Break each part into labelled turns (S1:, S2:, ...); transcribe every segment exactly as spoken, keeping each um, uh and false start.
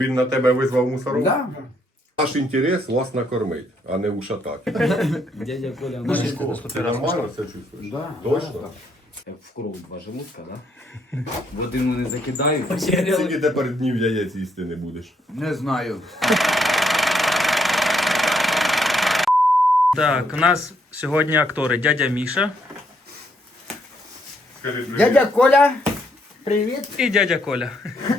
S1: Він на тебе визвав мусоров?
S2: Да.
S1: Наш інтерес вас накормить, а не ушатати.
S3: Дядя Коля,
S1: Ну,
S3: наші
S1: Ти нормально все чувствуєш?
S2: Да.
S1: Точно?
S3: як в кров два желудка, да? В один вони закидають.
S1: Скільки тепер днів яєць їсти не будеш?
S2: Не знаю.
S4: Так, у нас сьогодні актори дядя Міша
S1: Скажи привіт.
S2: Дядя Коля, привіт.
S4: і дядя Коля.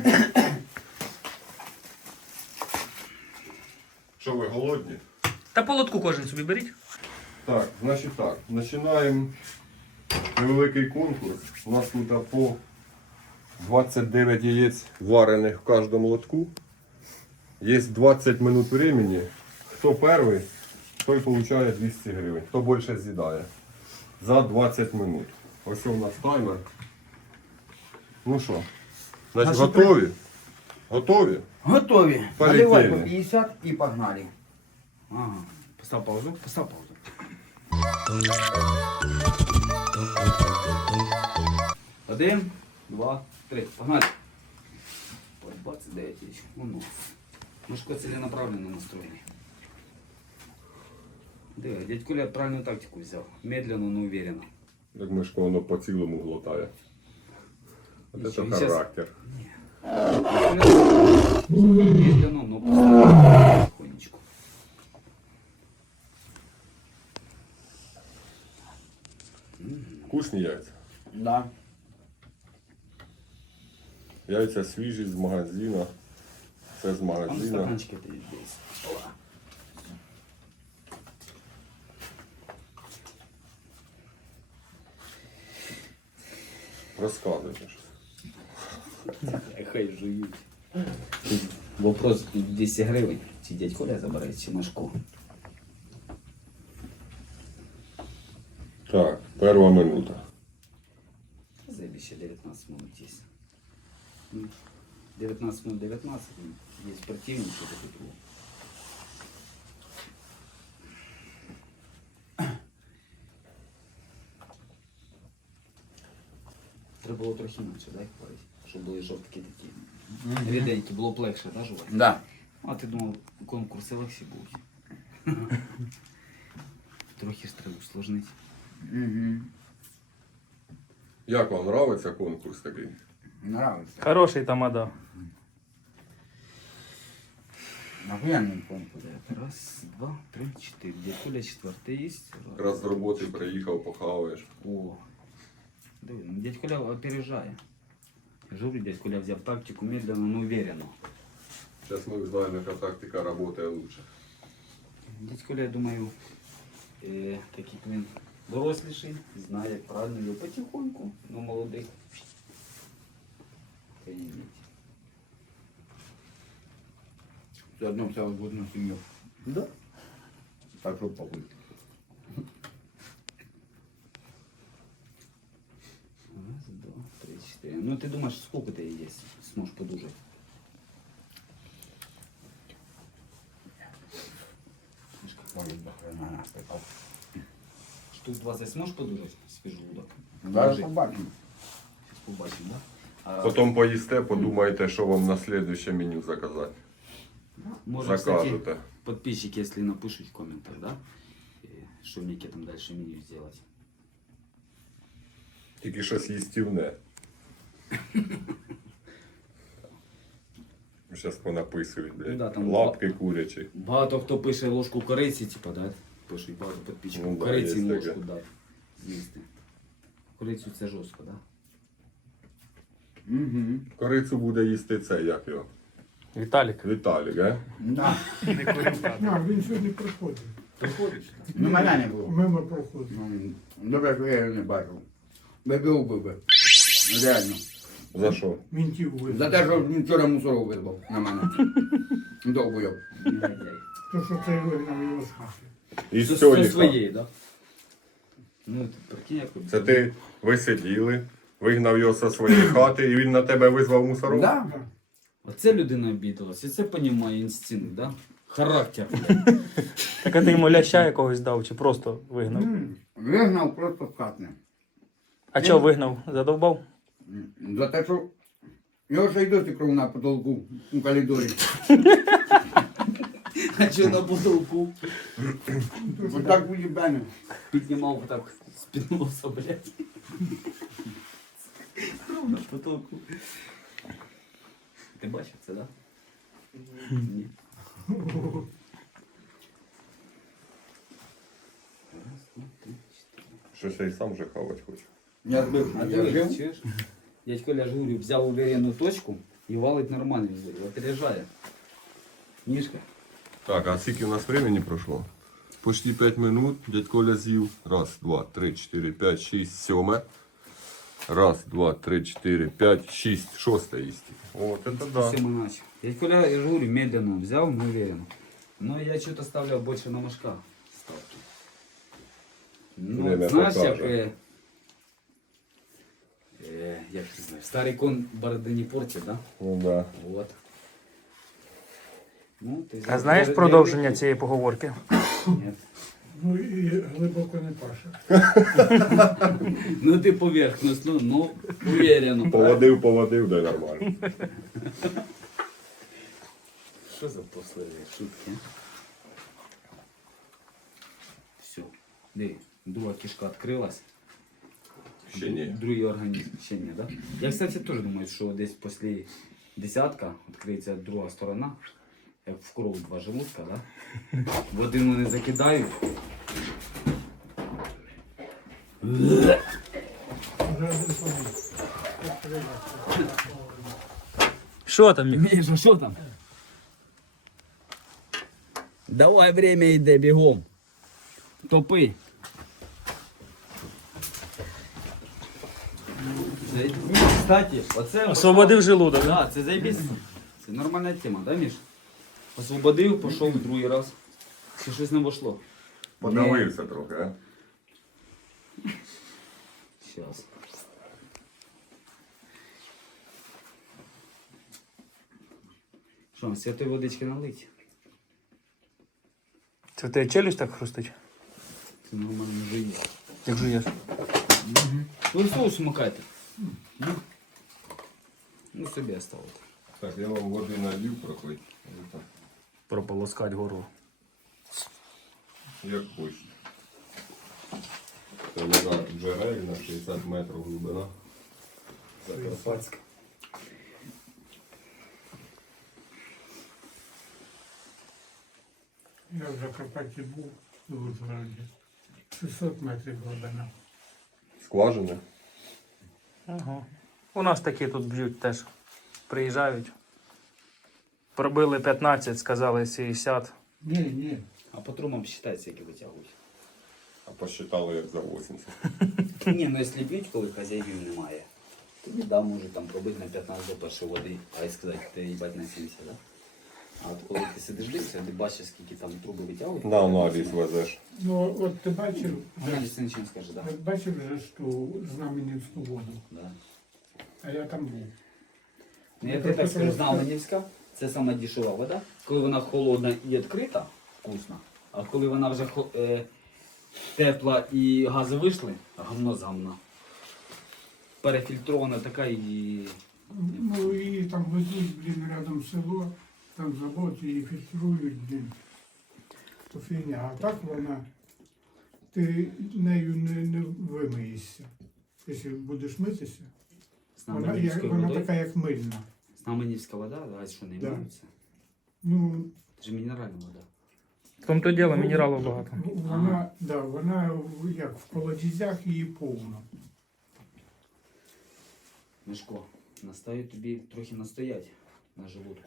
S1: Що ви голодні?
S4: Та по лотку кожен собі беріть.
S1: Так, значить так, починаємо невеликий конкурс. У нас тут по двадцять дев'ять яєць варених в кожному лотку. Є двадцять минут времени. Хто перший, той отримує двісті гривень. Хто більше з'їдає. За двадцять минут. Ось у нас таймер. Ну що, значить готові? Готові?
S2: Готові.
S1: Полетели.
S2: Наливай по п'ятдесят і погнали.
S3: Ага. Постав паузу, постав паузу. Один, два, три. Погнали. По двадцять дев'ять тисяч. Воно. Мишко ціленаправленно настроєний. Диви, дядь Коля правильну тактику взяв. Медленно, но уверенно.
S1: Так Мишко воно по цілому глотає. От це
S3: Нічого,
S1: характер.
S3: Медленно, но постепенно. Тихонечко.
S1: Вкусні яйця.
S2: Да.
S1: Яйця свіжі з магазину. Це з
S3: Там
S1: магазину.
S3: стаканчики ты здесь.
S1: Розказуйте.
S3: Хай жують. Вопрос двісті гривень. Чи дядь Коля забере, чи Машко?
S1: Так, перша минута.
S3: Зайди ще дев'ятнадцять минут є. Ну, дев'ятнадцять минут дев'ятнадцять. Є спортивні, що таке було. Треба було трохи менше, так, варити? Щоб були жовтки такі. Ріденькі, було б легше, так, жувати?
S2: Да.
S3: А ти думав, конкурси легші будуть. Трохи ж треба усложнити.
S2: Угу.
S1: Як вам подобається конкурс такий?
S2: Нравится.
S4: Хороший тамада.
S2: Охуенный конкурс.
S3: Раз, два, три, чотири. Дядь Коля четвертий є.
S1: Якраз з роботи приїхав, похаваєш.
S3: О. Диви, ну дядь Коля опережає. Я ж говорю, дядь Коля взяв тактику медленно, но уверенно.
S1: Зараз ми знаємо, яка тактика працює краще.
S3: Дядь Коля, я думаю, е, так як він доросліший, знає, як правильно його потихоньку, но молодих. Прийміть.
S2: Все одно вся в одну семью.
S3: Да?
S2: Так что похуй.
S3: Раз, два, три, четыре. Ну ты думаешь, сколько ты есть сможешь подужать?
S2: Ой, до хрена наспекав.
S3: Штук двадцять сможешь подужать? Свій желудок?
S2: Зараз
S3: Скажи.
S2: побачимо.
S3: Сейчас побачим, да? А,
S1: Потім поїсте, подумаєте, що вам на слідуще меню заказати.
S3: Может,
S1: Закажете.
S3: кстати, подписчики, если напишут в комментах, да? И что мне там дальше меню сделать?
S1: Тільки щось їстівне. Зараз понаписують,
S3: Ну да,
S1: блядь.
S3: там
S1: Лапки курячі.
S3: Багато хто пише ложку кориці, типа, да? Пишуть багато підписчиків.
S1: Ну да,
S3: кориці
S1: є
S3: ложку
S1: таке.
S3: дати. З'їсти. Корицю це жорстко, да?
S2: Угу.
S1: Корицю буде їсти це, як його?
S4: Віталік.
S1: Віталік, а?
S2: Да.
S5: А, він сьогодні приходив.
S3: Приходиш?
S2: Ну мене не було.
S5: Мимо проходив.
S2: Ну, добре, що я його не бачив. Вибив би би. Реально.
S1: За що?
S5: Мінтів визвав.
S2: За те, що він вчора мусоров визвав на мене. Довбойов.
S3: Негодяй.
S5: То, що цей вигнав його з хати.
S1: І
S3: Це
S1: з цієї
S3: це
S1: хати.
S3: своєї, да? Ну, ти прикинь, як
S1: Це ти, ви сиділи, вигнав його зі своєї хати і він на тебе визвав мусоров?
S2: Да?
S5: Да.
S3: Оце людина обідалась, і це понімає інстинкт, да? Характер.
S4: Так а ти йому ляща якогось дав чи просто вигнав?
S2: М, Вигнав просто з хати.
S4: А чого вигнав? Задовбав?
S2: М, За те, що Його ще й досі кров на потолку у коридорі.
S3: А що на потолку?
S2: Отак у їбане.
S3: Піднімав отак з-під носа, блядь. На потолку. Ти бачив це, так? Да? Ні. Раз, два, три, чотири.
S1: Щось я і сам вже хавати хочу.
S2: Я збив.
S3: А
S2: Я
S3: ти
S2: жив.
S3: чуєш? Дядько Ля, ж говорю, взяв уверенну точку і валить нормально, отряжає. Ніжка.
S1: Так, а скільки у нас времени пройшло? Почти п'ять минут. Дядь Коля з'їв. Раз, два, три, чотири, п'ять, шість, сьоме. Раз, два, три, чотири, п'ять, шість, шосте їсть. О, це да.
S3: Все мы начали. Дядько Ля, я же говорю, медленно взял, но уверенно. Но я что-то ставлял больше на мошка ставки. Ну,
S1: Время
S3: знаешь,
S1: покаже.
S3: як, е, е, як ти знаєш, старий кон бороди не портить, да?
S1: Ну да.
S3: Вот. Ну, ти
S4: А знаєш продовження цієї поговорки?
S3: Ні.
S5: Ну і глибоко не паше.
S3: Ну ти поверхностно, ну уверенно.
S1: Поводив, поводив, да й нормально.
S3: Що за послові шутки? Все. Диви, друга кишка відкрилась.
S1: Ще ні.
S3: Другий організм ще ні, да? Я, кстати, теж думаю, що десь після десятка відкриється друга сторона, як в кров два желудка, да? В один вони закидають.
S5: Вже один поміг.
S4: Що там, Мік?
S3: Міша, що там? Давай, время йде бігом. Топи. Кстати, оце...
S4: Освободив желудок, да?
S3: Да, це заєбісь. Це нормальна тема, да, Міш? Освободив, пішов другий раз. Чи щось не вошло?
S1: Подавився трохи, а?
S3: Сейчас. Що, святої водички налить?
S4: Це в тебе челюсть так хрустить?
S3: Це нормально вже є.
S4: Як жуєш?
S3: Ви соус макайте. Ну, ну собі оставити.
S1: Так, я вам води налив пропити.
S4: Прополоскать горло.
S1: Як хочете. Це вода Джерель на шістдесят метрів глибина. Закарпатська.
S5: Я в Закарпатті був у Ужгороді. шістсот метрів глибина.
S1: Скважини.
S4: Ага. У нас такі тут б'ють теж. Приїжджають. Пробили п'ятнадцять, сказали сімдесят.
S5: Ні, ні.
S3: А по трумам считається, які витягують.
S1: А посчитали як за вісімдесят.
S3: Ні, ну якщо б'ють, коли хазяїв немає, тоді да, може там пробити на п'ятнадцять до першої води, а й сказати, ти їбать на сімдесят, да? А от коли ти сидиш дивишся, ти бачиш, скільки там труби витягують.
S1: На аналіз везеш.
S5: Ну от ти бачив,
S3: Аналіз нічого не скаже, да?
S5: от бачив же ж ту знаменівську воду.
S3: Да.
S5: А я там був.
S3: Ну, я тебе так скажу, знаменівська, це сама дешева вода. Коли вона холодна і відкрита, вкусна. А коли вона вже хо- е, тепла і гази вийшли, гамно з гамна. Перефільтрована така і...
S5: Ну і там везуть, блін, рядом село, там завод і фільтрують, блін. То фігня. А так вона, ти нею не, не вимиєшся. Якщо будеш митися, вона, як,
S3: Знаменівською
S5: вона
S3: водою.
S5: така як мильна.
S3: Знаменівська вода, а що не
S5: Да.
S3: миється?
S5: Ну,
S3: Це ж мінеральна вода.
S4: В тому то діло, мінералів багато.
S5: вона, да, вона в- як в колодязях її повно.
S3: Мишко, настаю тобі трохи настоять на желудку.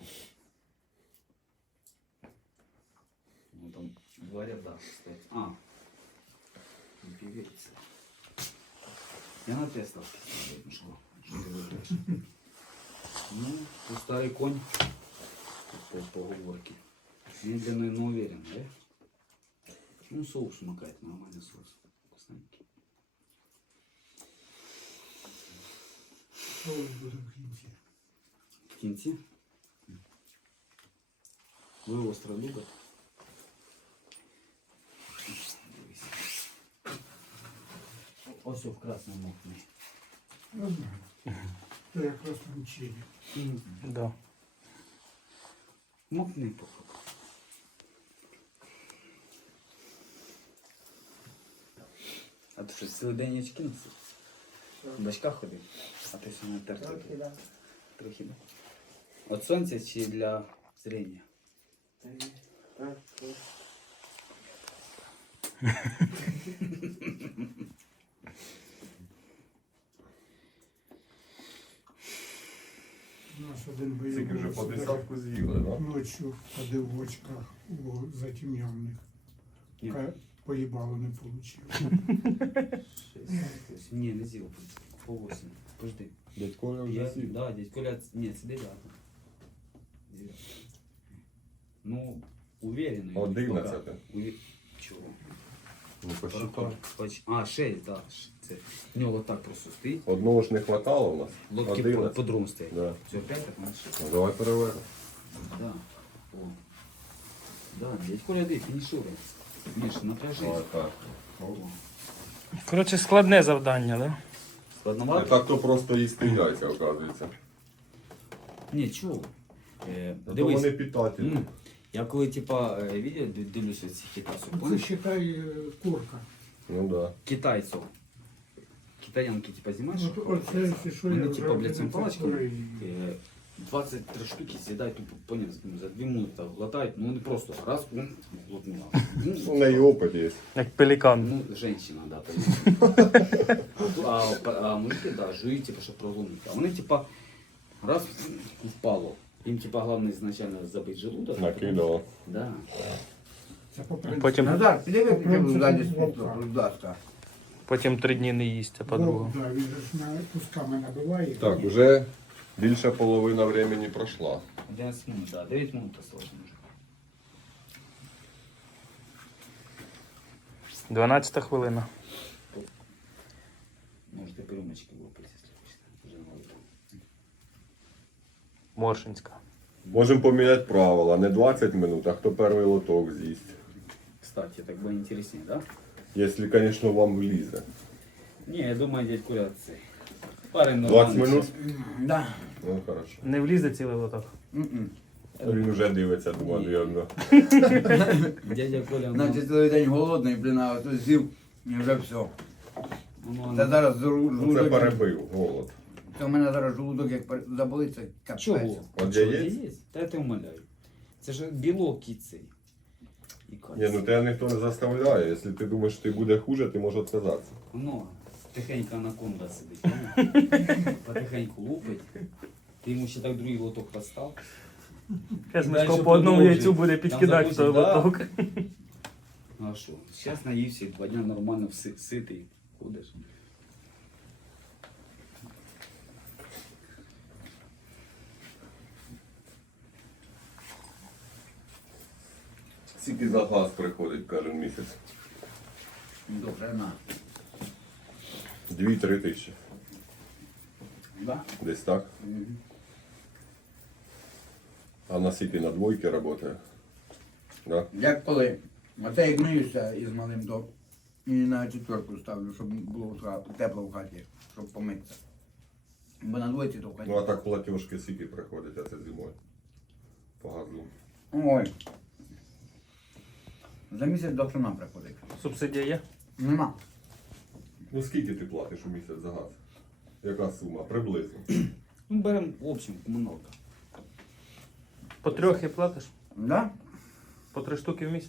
S3: Ну там два ряда стоять. А, не півіриться. Я на те ставки ставлю, Мишко. Що ти вибереш? Ну, тут старий конь. Тут по поговорки. Медленно, но уверен, да? Ну, соус макает, нормальный соус. Вкусненький.
S5: Соус буде в кінці.
S3: В кінці. Ви остро любите? Дивись. Ось о, в красному мокне.
S5: Я знаю. то якраз там чилі.
S3: М,
S4: Да.
S3: Мокни походу. А ти що, цілий день очки носив? В бачках ходив? А ти що не терти?
S6: Трохи, да.
S3: Трохи, да? От сонця чи для зрення?
S6: Та ні, так, так.
S5: Наш один
S1: Скільки вже по
S5: бойовик
S1: десятку з'їли, да?
S5: ночі ходив в очках у затемнявних.
S3: Ні.
S5: Ка- Поїбало не вийшло.
S3: Шесть, восемь. Ні, не з'їв. По восемь. Пожди.
S1: Дядь Коля вже
S3: Я,
S1: з'їв.
S3: да, дядь Коля, ні, це дев'ята. Дев'ята. Ну, уверенно. я
S1: Одинадцяте.
S3: пока. Уве- Чого?
S1: Ну, посчитай.
S3: Поч- А, шесть, так. Да. Це. В нього так просто стоїть.
S1: Одного ж не хватало в нас.
S3: Лодки по,
S1: Одинадцять.
S3: по другому стоять.
S1: Да.
S3: Все, опять так надо шесть.
S1: Ну, давай перевернемо.
S3: Да. О. Да, дядь Коля, ди, фінішує. Міш, напряжись.
S1: А, так.
S3: О.
S4: Коротше, складне завдання, да?
S1: Не
S3: Складновато?
S1: так то просто їсти яйця, оказується.
S3: Ні, чого? Е,
S1: А то
S3: дивись.
S1: вони питательні.
S3: М, Я коли типа е, відео ди- дивлюся цих китайців,
S5: Це
S3: помниш?
S5: считай е, курка.
S1: Ну да.
S3: Китайців. Китаянки типа знімаєш?
S5: От, оце, якщо що,
S3: Вони
S5: я
S3: типа,
S5: вже
S3: блядь, цим
S5: це
S3: паличками
S5: курей.
S3: е, двадцять три штуки з'їдають тупо, поняв, за дві минути глотають, ну вони просто раз, ум, глотнула.
S1: У неї опит є.
S3: Ну,
S4: Як пелікан.
S3: женщина, да, понимаешь. А, а, а мужики, да, жують, типа, щоб проглотнути. А вони, типа, раз впало. Їм, типа, головне изначально забити желудок.
S1: Накидала.
S3: Да.
S5: Це по принципу.
S4: Потім,
S2: Назар, піди
S5: По
S2: вип'ємо
S5: принципу
S2: ззаді
S5: вовка.
S2: світло, будь ласка.
S4: потім три дні не їсть, а
S5: Вовк,
S4: по-другому.
S5: да, він же ж на кусками набиває.
S1: Так, уже більша половина времени пройшла.
S3: одинадцять минут, да, дев'ять минут осталось уже.
S4: дванадцята хвилина.
S3: Можете по рюмочке лопать, если хочете. Уже надо.
S4: Моршинська.
S1: Можемо поміняти правила. Не двадцять минут, а хто перший лоток з'їсть.
S3: Кстати, так буде интереснее, да?
S1: Якщо, звісно, вам влізе.
S3: Не, я думаю, дядь Коля, це парень
S1: двадцять
S3: нормальний.
S1: минут?
S2: Да.
S1: Ну, хорошо.
S4: Не влізе цілий лоток.
S2: М-м.
S1: Він вже дивиться, думаю, явно.
S3: Дядя Коля, ну,
S2: Значить, цілий день голодний, блін, а тут з'їв і вже все.
S3: ну,
S2: Та
S3: ну,
S2: зараз жу-
S1: Ну, це
S2: жолудок.
S1: перебив голод.
S2: Та в мене зараз жолудок як пер- заболиться, капець.
S3: чого?
S1: От
S3: Чого,
S1: яєць?
S3: яєць? Та я тебе умоляю. Це ж білок і цей. І
S1: Ні,
S3: кальцій.
S1: ну тебе ніхто не заставляє. Якщо ти думаєш, що ти буде хуже, ти можеш відказатися.
S3: Ну, тихенько анаконда сидить, понял? Потихеньку лупить. Ти йому ще так другий лоток постав.
S4: Зараз
S3: І
S4: Мишко
S3: дальше
S4: по одному
S3: продовжуй.
S4: яйцю буде
S3: Там
S4: підкидати в той
S3: запустить, да.
S4: лоток.
S3: Ну а що? Зараз наївся і два дня нормально вси- ситий ходиш.
S1: Скільки за газ приходить кожен місяць?
S2: Добре, на.
S1: Дві-три тисячі.
S2: Да?
S1: Десь так.
S2: Мгм.
S1: А на скільки на двойки працює? Да?
S2: Як коли? Оце як миюся із малим, то і на четверку ставлю, щоб було в ха- тепло в хаті, щоб помитися. Бо на двоєці то в хаті.
S1: Ну а так платіжки скільки приходять, а це зимою? По газу.
S2: Ой. За місяць до хрена приходить.
S4: Субсидія є?
S2: Нема.
S1: Ну скільки ти платиш у місяць за газ? Яка сума? Приблизно.
S3: Ну, беремо, в общем, комуналка.
S4: По трьох і платиш?
S2: Да?
S4: По три штуки в місяць?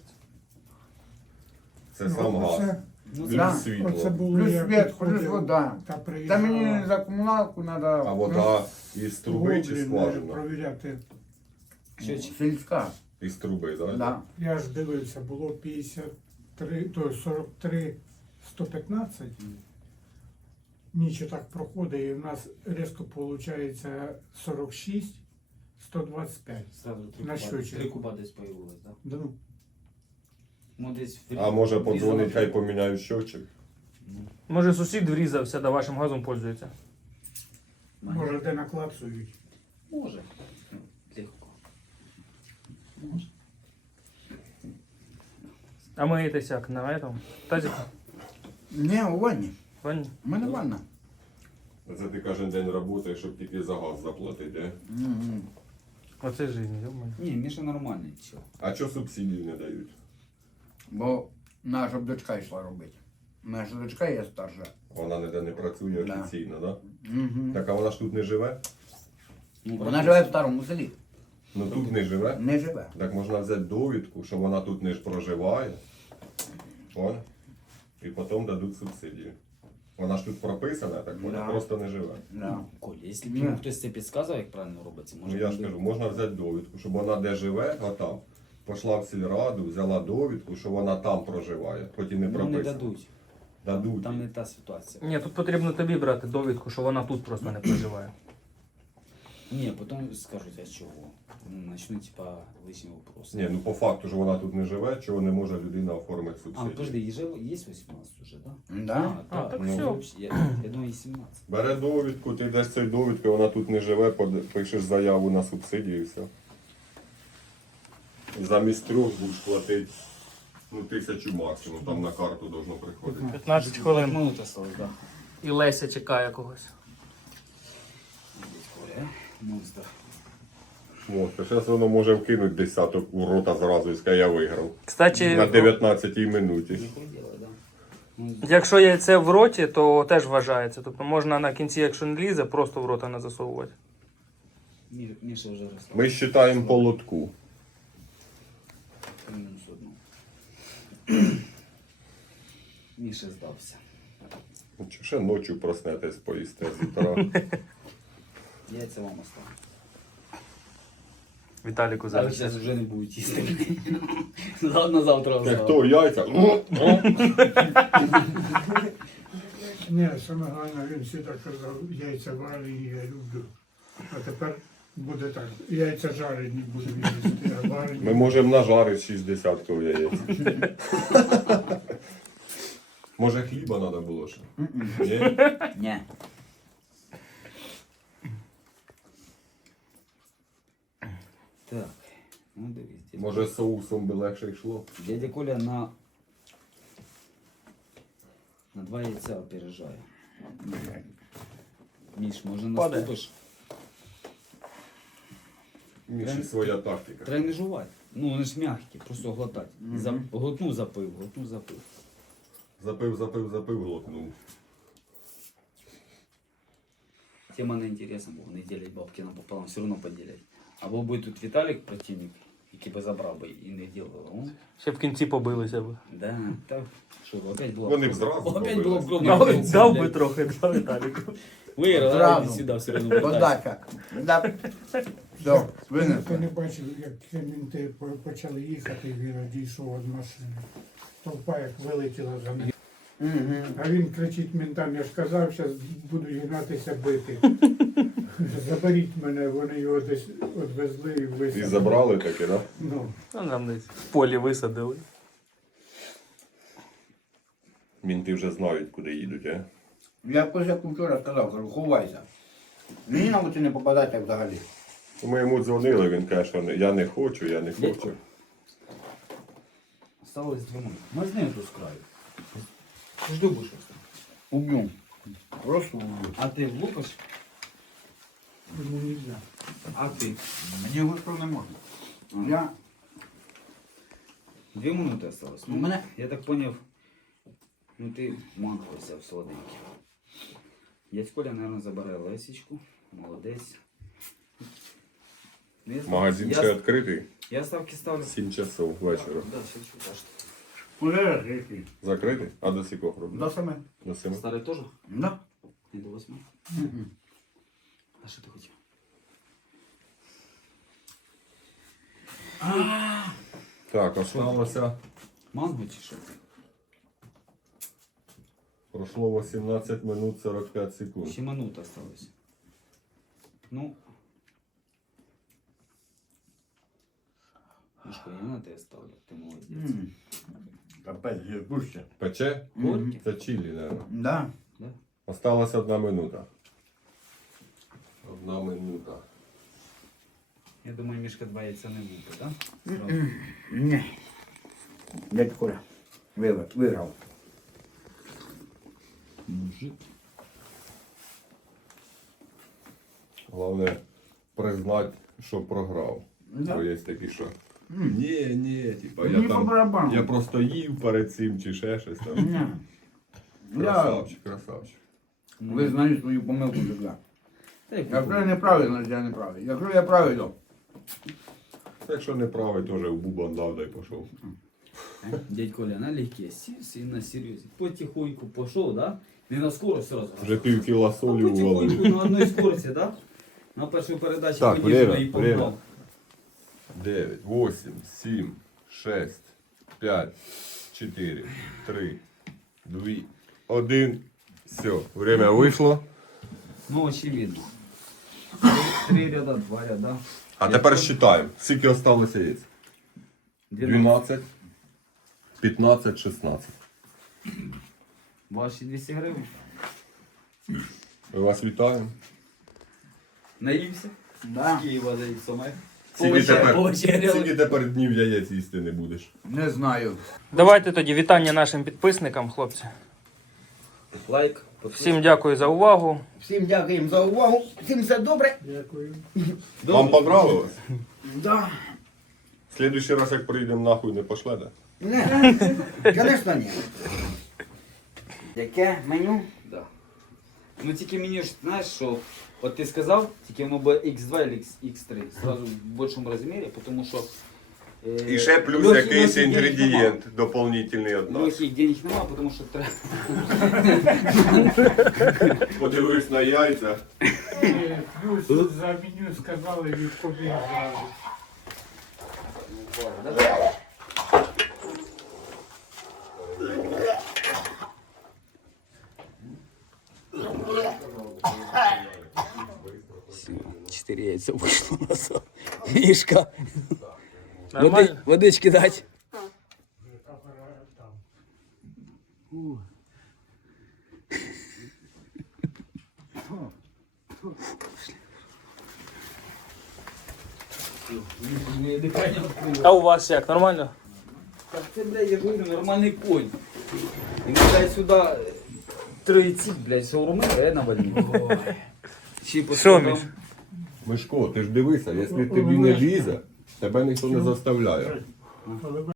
S1: Це
S5: Ну,
S1: сам газ.
S5: оце-
S3: Ну,
S1: Плюс
S2: да.
S1: світло.
S5: Оце було
S2: Плюс
S5: я
S2: світ, плюс
S5: підходив,
S2: вода.
S5: Та
S2: Та
S5: приїжджала
S2: мені за комуналку треба.
S1: А вода із труби чи
S5: Гоблін,
S1: скважина?
S5: провіряти.
S3: Щочик.
S2: Сільська.
S1: Із труби, так?
S2: Да.
S5: Я ж дивився, було п'ятдесят три, то сорок три сто п'ятнадцять. Ніч так проходить, і в нас різко виходить сорок шість сто двадцять п'ять.
S3: Сразу три
S5: На
S3: куба,
S5: щочик.
S3: три куба десь появилось, да?
S5: Да ну,
S3: Ну, десь в-
S1: А може
S3: врізало.
S1: подзвонить, хай поміняють щотчик?
S4: Може сусід врізався, да вашим газом пользується.
S5: може де наклацують.
S3: Може. Ну, легко. Може.
S4: А миєтесь як? На этом? Тазик?
S2: Ні, у ванні.
S4: Ванні?
S2: У мене ванна.
S1: Це ти кожен день працюєш, щоб тільки за газ заплатити, е?
S2: Мгм.
S4: Оце жизнь, йомаю.
S3: Ні, Міша нормальний, чого.
S1: А чого субсидії не дають?
S2: Бо наша щоб дочка йшла робити. Наша дочка є старша.
S1: Вона ніде не працює
S2: Да.
S1: офіційно, так?
S2: Угу.
S1: Так, а вона ж тут не живе?
S3: Ну,
S2: Вона живе в старому селі.
S1: Ну тут не живе.
S2: Не живе.
S1: Так можна взяти довідку, що вона тут не ж проживає. О, і потім дадуть субсидію. Вона ж тут прописана, так вона
S2: Да.
S1: просто не живе.
S2: Да.
S3: Коль, якщо б
S2: Ні.
S3: йому хтось це підказував, як правильно робиться, може.
S1: Ну я ж
S3: він би-
S1: кажу, можна взяти довідку, щоб вона де живе, а там. Пішла в сільраду, взяла довідку, що вона там проживає, хоч і не
S3: Ну, не
S1: прописана.
S3: дадуть.
S1: Дадуть.
S3: Там не та ситуація.
S4: Ні, тут потрібно тобі брати довідку, що вона тут просто не проживає.
S3: Ні, потім скажуть, а чого? Ну, начнуть, типа, лишні вопроси.
S1: Ні, ну по факту, що вона тут не живе, чого не може людина оформити
S3: А,
S1: субсидію.
S3: подожди, їй же є вісімнадцять уже, да?
S2: Да?
S4: А, так
S1: ну,
S4: все.
S3: вообще, Я, я думаю, сімнадцять.
S1: Бере довідку, ти йдеш цією довідкою, вона тут не живе, под- пишеш заяву на субсидію і все. Замість трьох будеш платити ну, тисячу максимум, там на карту должно приходити.
S4: п'ятнадцять хвилин.
S3: Минута осталась, да.
S4: І Леся чекає когось.
S3: Дядь Коля, монстр.
S1: От, зараз воно може вкинути десяток у рота зразу і скаже, я виграв.
S4: Кстати,
S1: На дев'ятнадцятій минуті.
S3: Ніхуй діло, да. Ну,
S4: якщо яйце в роті, то теж вважається. Тобто можна на кінці, якщо не лізе, просто в рота не засовувати.
S3: Мі- Міша вже розслабився.
S1: Ми вважаємо по лотку.
S3: Мінус одну. Міша здався.
S1: Ну, Чи ще ночі проснетесь, поїсте з утра.
S3: Яйця вам оставлю.
S4: Віталіку
S3: Але
S4: зараз.
S3: зараз вже не будуть їсти. Ладно, завтра
S1: Як
S3: оставлю.
S1: то яйця?
S5: Ні, саме головне, він завжди казав, яйця варені, я люблю. А тепер буде так. Яйця жарені буду їсти, а варені.
S1: Ми можемо нажарити шість десятків яєць. Може хліба треба було ще? Ні?
S2: Ні.
S3: Так, ну дивись. дядя
S1: Може з соусом би легше йшло?
S3: Дядя Коля на, на два яйця опережає. Міш, може
S4: Падає.
S3: наступиш?
S1: Міші своя тактика.
S3: Треба не жувати. Ну, вони ж м'які, просто глотати.
S2: Мгм.
S3: За... Глотнув, запив, глотнув, запив.
S1: Запив, запив, запив, глотнув.
S3: Тема не інтересна, бо вони ділять бабки напополам, все одно поділять. Або буде тут Віталік противник, який би забрав би і не ділив. О,
S4: Ще в кінці побилися б.
S3: да, так. Що, опять було.
S1: Вони б зразу
S3: Опять
S1: побились.
S3: було б кровно.
S4: Дав, дав би трохи, дав Віталіку.
S3: Виграв, а
S2: Зразу.
S3: він сюди все одно питається.
S2: Подача. Да. Все,
S5: Ти не
S2: винесли.
S5: бачив, як мінти по- почали їхати, він одійшов від машини. Толпа як вилетіла за ним.
S2: Мгм.
S5: А він кричить ментам, я ж казав, зараз буду гнатися бити. Заберіть мене, вони його десь відвезли і
S1: І
S5: висадили.
S1: забрали таке, да?
S5: Ну,
S4: Ну, там десь в полі висадили.
S1: Мінти вже знають, куди їдуть, а?
S2: Я козяку вчора сказав, кажу, ховайся. Мені на оці не попадати взагалі.
S1: Ми йому дзвонили, він каже, що я не хочу, я не
S3: Дядько.
S1: хочу.
S3: Осталось двома. Ми з ним тут з краю. Жду будеш.
S2: Уб'ю. Просто уб'ю.
S3: А ти влупиш?
S5: йому не можна.
S3: А ти?
S2: Мені його що не можна. Я
S3: Дві минути осталось.
S2: У мене-
S3: Я так поняв, ну ти манкався в солоденьке. Дядь Коля, мабуть, забирає Лесічку. Молодець. Ну, я-
S1: Магазин
S3: я,
S1: ще відкритий.
S3: Я ставки ставлю.
S1: сім часов вечора.
S3: Да, ще чуть аж.
S2: вже жити.
S1: Закритий? А до сікох роблю?
S2: До семи.
S1: До семи.
S3: Старий теж?
S2: Да.
S3: Не до восьми.
S2: Мгм.
S3: А що ти хотів?
S1: Так, осталося.
S3: Манго чи що?
S1: Пройшло вісімнадцять минут сорок п'ять секунд.
S3: Ще минута осталось. Ну. Мишко, я на тебе ставлю, ти молодець.
S2: М. Капець, гіркуще.
S1: Пече?
S3: Горки?
S1: Це чилі, мабуть.
S2: Да.
S3: Да?
S1: Осталась одна минута. Одна минута.
S3: Я думаю, Мішка два яйця не буде, так? Да?
S2: Ні. Дядь Коля. Виграв. Виграв.
S3: Мужик.
S1: Головне признати, що програв.
S2: Да.
S1: Бо є такі, що. Ні, ні, типа,
S2: Мені
S1: я
S2: по
S1: там.
S2: барабану.
S1: Я просто їв перед цим чи ще щось там.
S2: Ні. Я
S1: Красавчик, красавчик.
S2: визнаю свою помилку завжди.
S3: Та й
S2: Якщо я не правий, значить я не правий. Якщо я правий, то
S1: Якщо не правий, теж в бубан дав, дай пішов.
S3: Дядь Коля, налегке, сів на серйозі. Потихоньку пішов, да? Не на скорость сразу.
S1: Вже пів кіла
S3: А
S1: солі увалив.
S3: потихоньку на одній скорості, да? На першій передачі
S1: Так,
S3: понижено
S1: время,
S3: і погнав.
S1: время. дев'ять, вісім, сім, шість, п'ять, чотири, три, два, один. Все, время вийшло.
S3: Ну, очевидно. Три, три ряда, два ряда.
S1: А тепер считаємо. Скільки осталося яєць? дванадцять, п'ятнадцять, шістнадцять.
S3: Ваші двісті гривень.
S1: Ми вас вітаємо.
S3: Наївся?
S2: да.
S3: З Києва заївся, май.
S1: Скільки тепер,
S3: Повечеряли.
S1: скільки тепер днів яєць їсти не будеш?
S2: Не знаю.
S4: Давайте тоді вітання нашим підписникам, хлопці.
S3: Лайк.
S4: Всім дякую за увагу.
S2: Всім дякуємо за увагу. Всім все добре.
S5: Дякую.
S1: Вам понравилось?
S2: Да.
S1: В следующий раз, як приїдемо нахуй, не пошлете?
S2: Не, звісно, ні. Яке меню?
S3: Да. Ну тільки мені ж, знаєш, що от ти сказав, тільки воно буде ікс два або ікс три, сразу в більшому розмірі, тому що... е,
S1: І ще плюс
S3: легких-
S1: якийсь
S3: легких денег
S1: інгредієнт доповнительний від
S3: нема.
S1: нас.
S3: Легких денег нема, тому що треба...
S1: Подивись на яйця.
S5: Е, Плюс за меню сказали від кобі зразу.
S3: Чотири яйця вийшло у нас. Мішка.
S4: Нормально?
S3: Водички дать.
S4: А у вас як? Нормально?
S3: Так це, блядь, я говорю, нормальний конь. І ми, блядь, сюди три ці, блядь, шаурми, а я навалив. Ще й по
S4: Що,
S3: сорокам.
S4: Міш?
S1: Мишко, ти ж дивися, якщо тобі не лізе, тебе ніхто не заставляє.
S5: Але